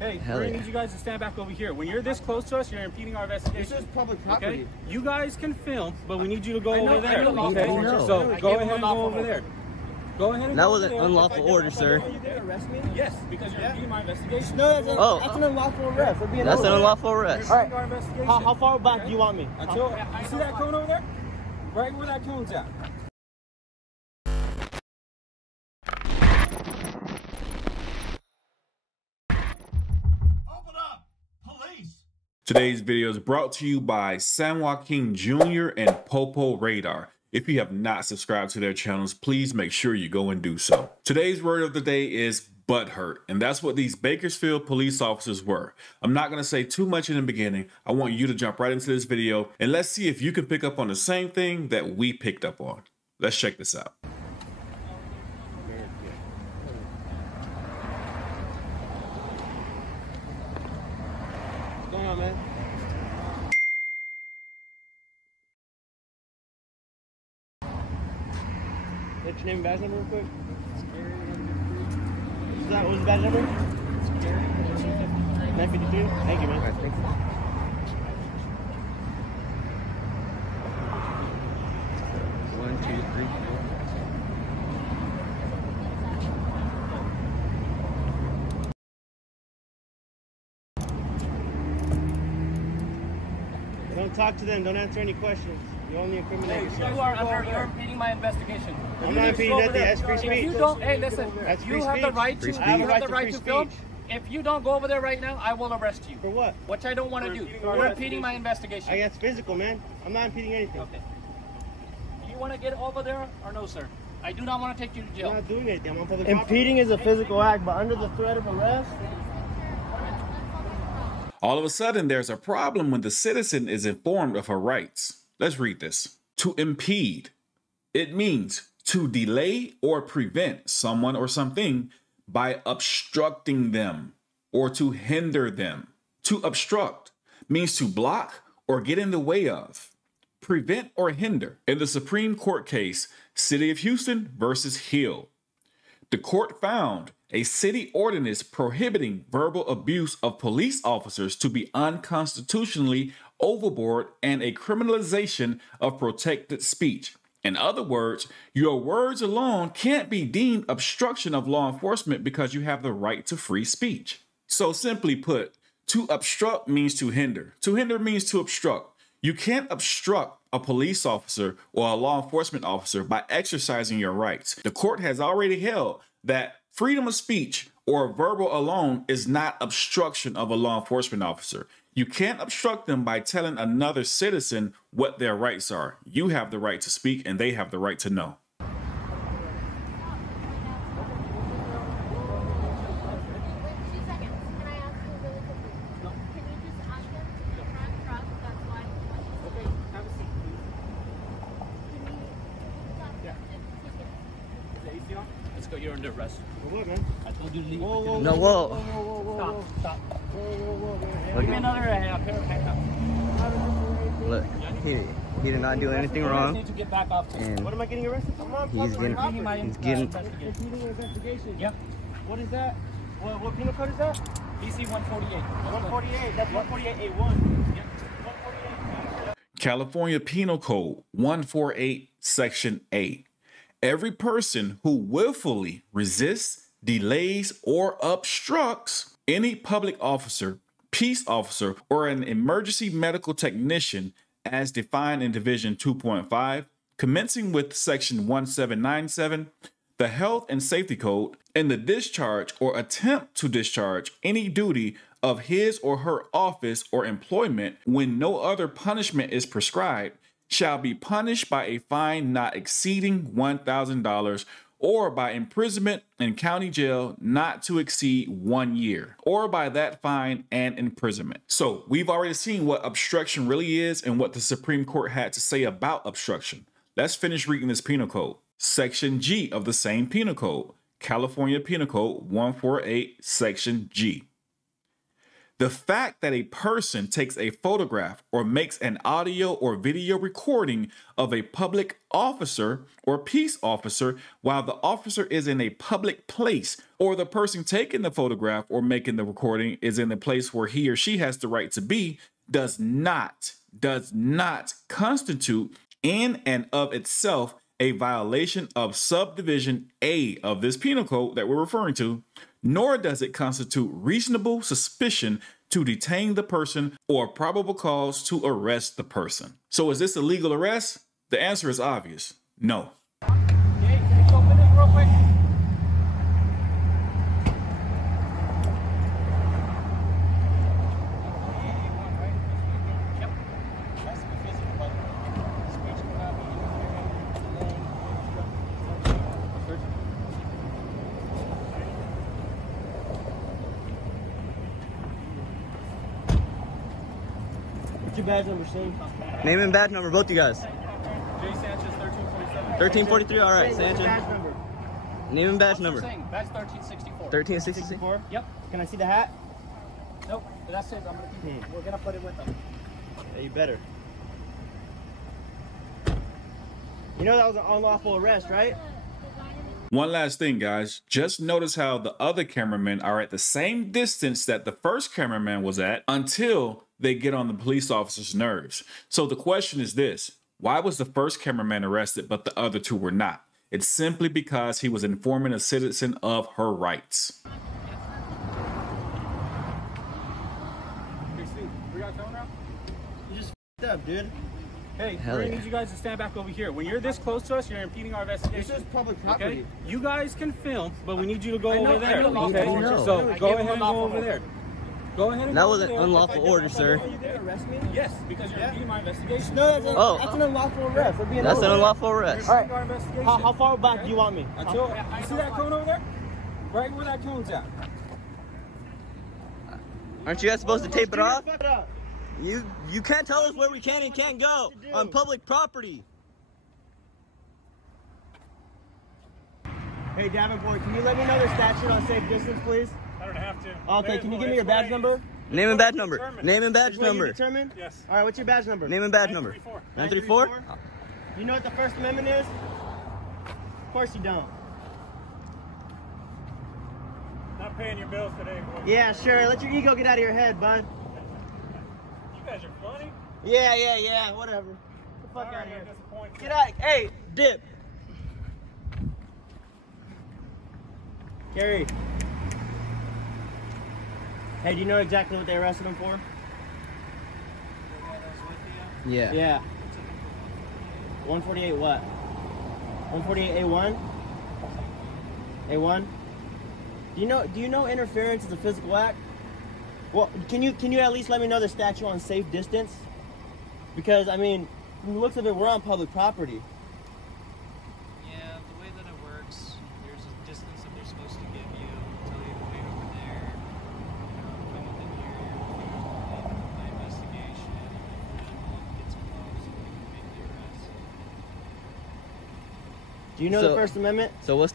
Hey, we're gonna need you guys to stand back over here. When you're this close to us, you're impeding our investigation. This is public property. Okay? You guys can film, but we need you to go over there. Okay? So go ahead and go over there. Go ahead and that go was over an there. unlawful order, sir. Are you there to arrest me? Yes, because you're impeding my investigation. No, that's an unlawful arrest. That's an unlawful arrest. All right. How far back do you want me? Until you see that cone over there? Right where that cone's at. Today's video is brought to you by San Joaquin Jr. and Popo Radar. If you have not subscribed to their channels, please make sure you go and do so. Today's word of the day is butthurt, and that's what these Bakersfield police officers were. I'm not going to say too much in the beginning. I want you to jump right into this video, and let's see if you can pick up on the same thing that we picked up on. Let's check this out. What's going on, man? What's your name and badge number real quick? What was the badge number? 953? Thank you, man. All right, thank you. One, two, three, four. Don't talk to them. Don't answer any questions. You only incriminate yourself. You're impeding my investigation. I'm not impeding nothing. That's free speech. If you don't, hey, listen. That's free You have the speech. right to. I have You a have the right free to film. speech. If you don't go over there right now, I will arrest you. For what? Which I don't want to do. You're impeding my investigation. I guess physical, man. I'm not impeding anything. Okay. Do you want to get over there or no, sir? I do not want to take you to I'm jail. not doing anything. I'm on public Impeding is a physical act, but under the threat of arrest. All of a sudden, there's a problem when the citizen is informed of her rights. Let's read this. To impede. It means to delay or prevent someone or something by obstructing them or to hinder them. To obstruct means to block or get in the way of. Prevent or hinder. In the Supreme Court case, City of Houston versus Hill, the court found a city ordinance prohibiting verbal abuse of police officers to be unconstitutionally overboard and a criminalization of protected speech. In other words, your words alone can't be deemed obstruction of law enforcement because you have the right to free speech. So simply put, to obstruct means to hinder. To hinder means to obstruct. You can't obstruct a police officer or a law enforcement officer by exercising your rights. The court has already held that freedom of speech or verbal alone is not obstruction of a law enforcement officer. You can't obstruct them by telling another citizen what their rights are. You have the right to speak and they have the right to know. Let's go. You're under arrest. For what, man? I told you to leave. Whoa. Stop. Whoa. Give me another pair of handcuffs. Look, he did not do anything You guys wrong. need to get back off. And What am I getting arrested for? he's getting Impeding an investigation. Yep. What is that? What penal code is that? DC 148. 148. That's 148A1. Yep. 148. California Penal Code 148, Section 8. Every person who willfully resists, delays, or obstructs any public officer, peace officer, or an emergency medical technician as defined in Division 2.5, commencing with Section 1797, the Health and Safety Code, in the discharge or attempt to discharge any duty of his or her office or employment when no other punishment is prescribed, shall be punished by a fine not exceeding $1,000 or by imprisonment in county jail not to exceed 1 year, or by that fine and imprisonment. So we've already seen what obstruction really is and what the Supreme Court had to say about obstruction. Let's finish reading this penal code. Section G of the same penal code, California Penal Code 148, Section G. The fact that a person takes a photograph or makes an audio or video recording of a public officer or peace officer while the officer is in a public place, or the person taking the photograph or making the recording is in the place where he or she has the right to be, does not constitute in and of itself a violation of subdivision A of this penal code that we're referring to, nor does it constitute reasonable suspicion to detain the person or probable cause to arrest the person. So is this a legal arrest? The answer is obvious. No. Okay, can you open this real quick? What's your badge number, Shane? Name and badge number, both you guys. J. Sanchez, 1347. 1343. All right, Shane, what's your Sanchez. badge number? Name and badge That's what I'm number. saying. That's 1364. 1366. 64? Yep. Can I see the hat? Nope. That's it. I'm gonna keep. We're gonna put it with them. Yeah, you better. You know that was an unlawful arrest, right? One last thing, guys. Just notice how the other cameramen are at the same distance that the first cameraman was at until they get on the police officer's nerves. So the question is this: why was the first cameraman arrested but the other two were not? It's simply because he was informing a citizen of her rights. We got coming around? You just f***ed up, dude. Hey, Hell we're gonna yeah. need you guys to stand back over here. When you're this close to us, you're impeding our investigation. This is public Okay? property. You guys can film, but we need you to go I know, over there. I know. Okay? No. So I go gave ahead him and an go offer. over there. Go ahead and That go was over an there. unlawful If I order, do- sir. Are you gonna arrest me? Yes, because you're impeding my investigation. No, Oh. that's an unlawful arrest. We're being That's an over. unlawful arrest. All right. Our investigation. How far back do you want me? Until you see that cone over there? Right where that cone's at. Aren't you guys supposed to tape it off? Fuck it up. You can't tell us where we can and can't go on public property. Hey, Davenport, can you let me know the statute on safe distance, please? I don't have to. Okay, can you give me your badge number? Name and badge number. Name and badge Is what you number. determined? Yes. All right, what's your badge number? Name and badge number. 934. You know what the First Amendment is? Of course you don't. Not paying your bills today, boy. Yeah, sure. Let your ego get out of your head, bud. You guys are funny. Yeah. Whatever. Get the fuck out of here. Disappointed. Get out. Hey, dip. Gary. Hey, do you know exactly what they arrested him for? Yeah. Yeah. 148 what? 148 A1? A1? Do you know interference is a physical act? Well, can you at least let me know the statute on safe distance? Because I mean, from the looks of it, we're on public property. Yeah, the way that it works, there's a distance that they're supposed to give you. Tell you to wait over there. Come within here. My investigation. And then it gets closed, and we can make the arrest. Do you know So- the First Amendment? So what's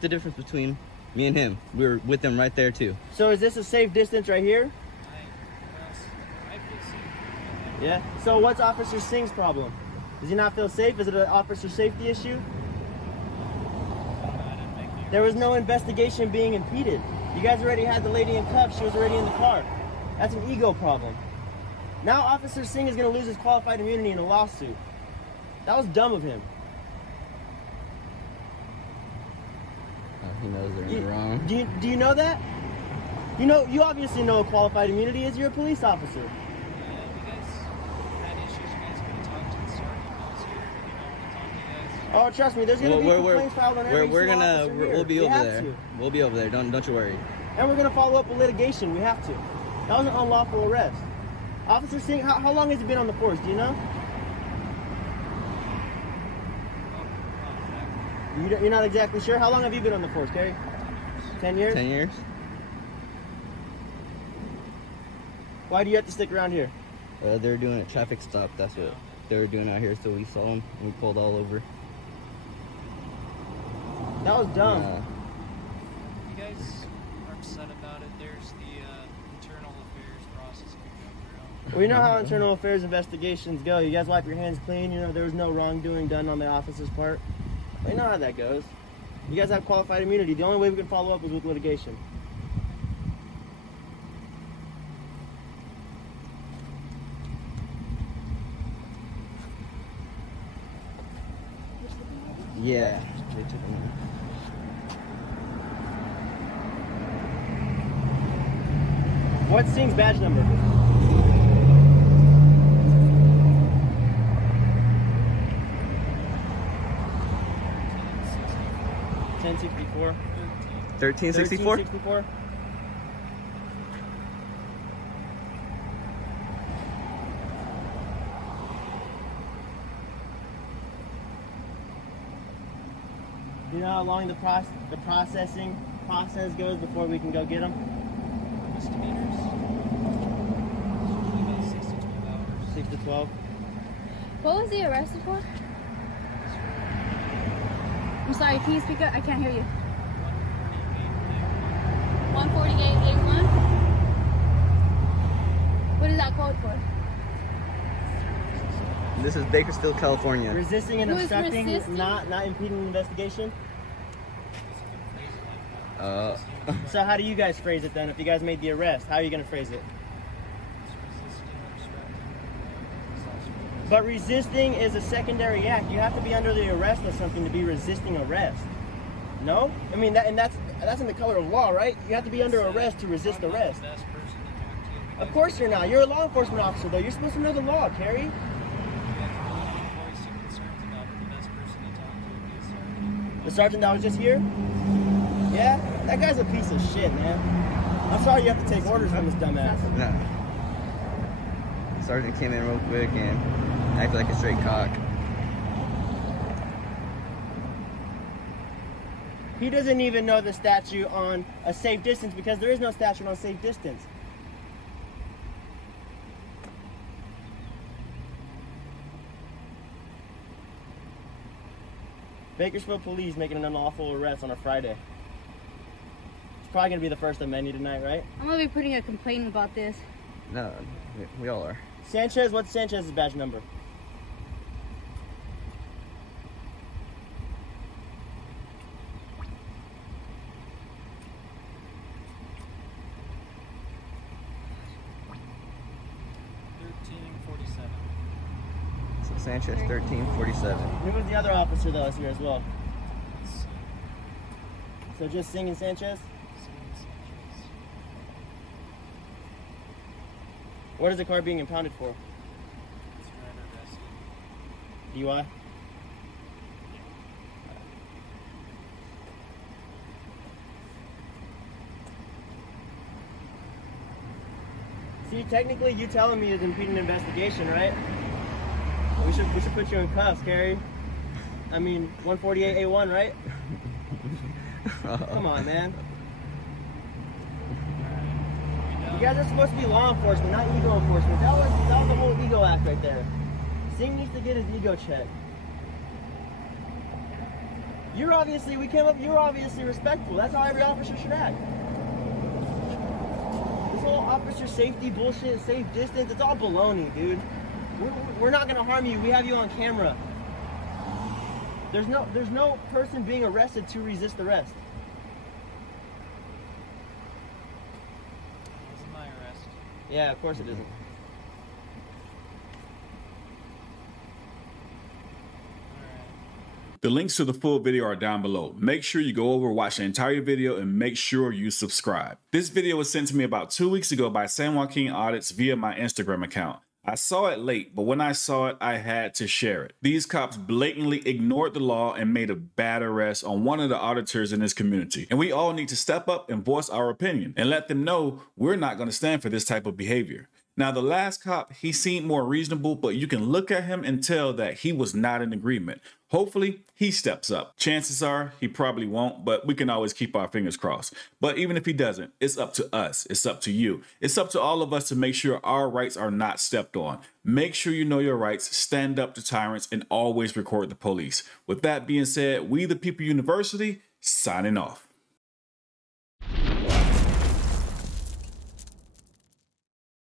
the difference between me and him? We were with him right there too. So is this a safe distance right here? I feel safe. Yeah. So what's Officer Singh's problem? Does he not feel safe? Is it an officer safety issue? There was no investigation being impeded. You guys already had the lady in cuffs. She was already in the car. That's an ego problem. Now Officer Singh is going to lose his qualified immunity in a lawsuit. That was dumb of him. Oh, he knows they're wrong. Do you know that? You obviously know what qualified immunity is. You're a police officer. Yeah, if you guys had issues, you guys could have talked to the sergeant who's here. You know, to talk to you guys. Oh, trust me, there's going to be complaints filed on every single officer here. We'll be We over have there. to. We'll be over there. Don't you worry. And we're going to follow up with litigation. We have to. That was an unlawful arrest. Officer Singh, how long has he been on the force? Do you know? You're not exactly sure? How long have you been on the force, Kerry? 10 years? 10 years? Why do you have to stick around here? They're doing a traffic stop. That's what they were doing out here. So we saw them and we pulled all over. That was dumb. You guys are upset about it. There's the internal affairs We know how internal affairs investigations go. You guys wipe your hands clean. You know there was no wrongdoing done on the officer's part. We know how that goes. You guys have qualified immunity. The only way we can follow up is with litigation. Yeah. They took him. What's Singh's badge number? $10.64. 1364? $13.64. You know how long the processing process goes before we can go get them? Misdemeanors. Usually about 6 to 12 hours. 6 to 12. What was he arrested for? I'm sorry, can you speak up? I can't hear you. 148A1? What is that code for? This is Bakersfield, California. Resisting and Who is obstructing, resisting? not impeding an investigation. So how do you guys phrase it then? If you guys made the arrest, how are you going to phrase it? But resisting is a secondary act. You have to be under the arrest of something to be resisting arrest. No? I mean, that's in the color of law, right? You have to be under arrest to resist arrest. Of course you're not. You're a law enforcement officer, though. You're supposed to know the law, Carrie. The sergeant that was just here? Yeah? That guy's a piece of shit, man. I'm sorry you have to take orders from this dumbass. No. Sergeant came in real quick and acted like a straight cock. He doesn't even know the statute on a safe distance because there is no statute on safe distance. Bakersfield police making an unlawful arrest on a Friday. It's probably going to be the first of many tonight, right? I'm gonna be putting a complaint about this. No, we all are. Sanchez, what's Sanchez's badge number? So Sanchez, 1347. Who was the other officer that was here as well? So just Singh and Sanchez? What is the car being impounded for? DUI? See, technically you telling me is impeding investigation, right? We should put you in cuffs, Carrie. I mean, 148A1, right? Come on, man. You guys are supposed to be law enforcement, not ego enforcement. That was the whole ego act right there. Singh needs to get his ego checked. You're obviously respectful. That's how every officer should act. This whole officer safety bullshit, safe distance, it's all baloney, dude. We're not gonna harm you. We have you on camera. There's no person being arrested to resist arrest. This is my arrest. Yeah, of course it isn't. The links to the full video are down below. Make sure you go over, watch the entire video, and make sure you subscribe. This video was sent to me about 2 weeks ago by San Joaquin Audits via my Instagram account. I saw it late, but when I saw it, I had to share it. These cops blatantly ignored the law and made a bad arrest on one of the auditors in this community. And we all need to step up and voice our opinion and let them know we're not going to stand for this type of behavior. Now, the last cop, he seemed more reasonable, but you can look at him and tell that he was not in agreement. Hopefully, he steps up. Chances are he probably won't, but we can always keep our fingers crossed. But even if he doesn't, it's up to us. It's up to you. It's up to all of us to make sure our rights are not stepped on. Make sure you know your rights, stand up to tyrants, and always record the police. With that being said, We the People University, signing off.